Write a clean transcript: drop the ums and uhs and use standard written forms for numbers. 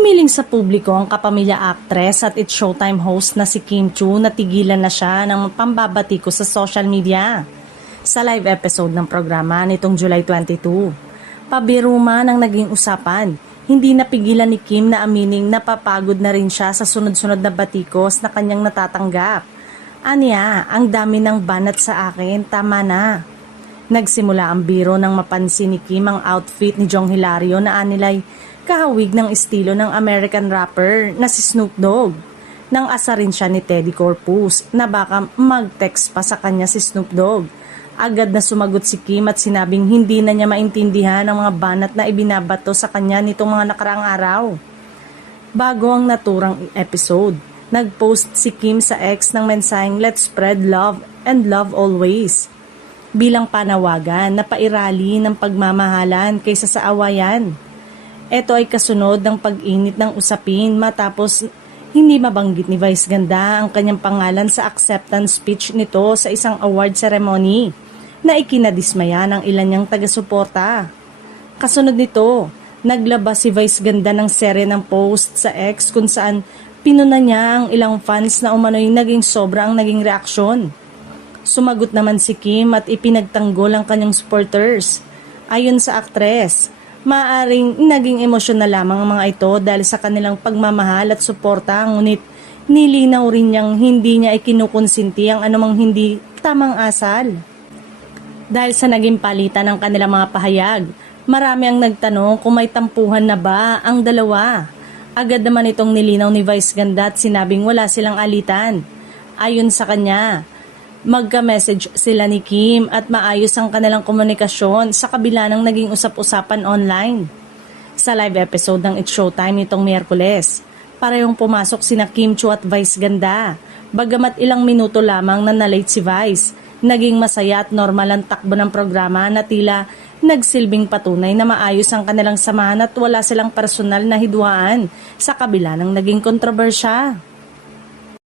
Humiling sa publiko ang kapamilya actress at It's Showtime host na si Kim Chiu na tigilan na siya ng pambabati ko sa social media. Sa live episode ng programa nitong July 22, pabiro man ang naging usapan, hindi napigilan ni Kim na amining napapagod na rin siya sa sunod-sunod na batikos na kanyang natatanggap. Aniya, ang dami ng banat sa akin, tama na. Nagsimula ang biro nang mapansin ni Kim ang outfit ni Jong Hilario na anilay kahawig ng estilo ng American rapper na si Snoop Dogg. Nang asa rin siya ni Teddy Corpus na baka mag-text pa sa kanya si Snoop Dogg. Agad na sumagot si Kim at sinabing hindi na niya maintindihan ang mga banat na ibinabato sa kanya nitong mga nakaraang araw. Bago ang naturang episode, nag-post si Kim sa X ng mensaheng "Let's spread love and love always" bilang panawagan na pairali ng pagmamahalan kaysa sa awayan. Ito ay kasunod ng pag-init ng usapin matapos hindi mabanggit ni Vice Ganda ang kanyang pangalan sa acceptance speech nito sa isang award ceremony na ikinadismaya ng ilan niyang taga-suporta. Kasunod nito, naglabas si Vice Ganda ng serye ng post sa X kung saan pinuna niya ang ilang fans na umano'y naging sobra ang naging reaksyon. Sumagot naman si Kim at ipinagtanggol ang kanyang supporters. Ayon sa aktres, maaaring naging emosyon na lamang ang mga ito dahil sa kanilang pagmamahal at suporta, ngunit nilinaw rin niyang hindi niya ikinukonsinti ang anumang hindi tamang asal. Dahil sa naging palitan ng kanilang mga pahayag, marami ang nagtanong kung may tampuhan na ba ang dalawa. Agad naman itong nilinaw ni Vice Ganda at sinabing wala silang alitan. Ayon sa kanya, magka-message sila ni Kim at maayos ang kanilang komunikasyon sa kabila ng naging usap-usapan online. Sa live episode ng It's Showtime nitong Miyerkules, parehong pumasok sina Kim Chiu at Vice Ganda. Bagamat ilang minuto lamang na nalate si Vice, naging masaya at normal ang takbo ng programa na tila nagsilbing patunay na maayos ang kanilang samahan at wala silang personal na hidwaan sa kabila ng naging kontrobersya.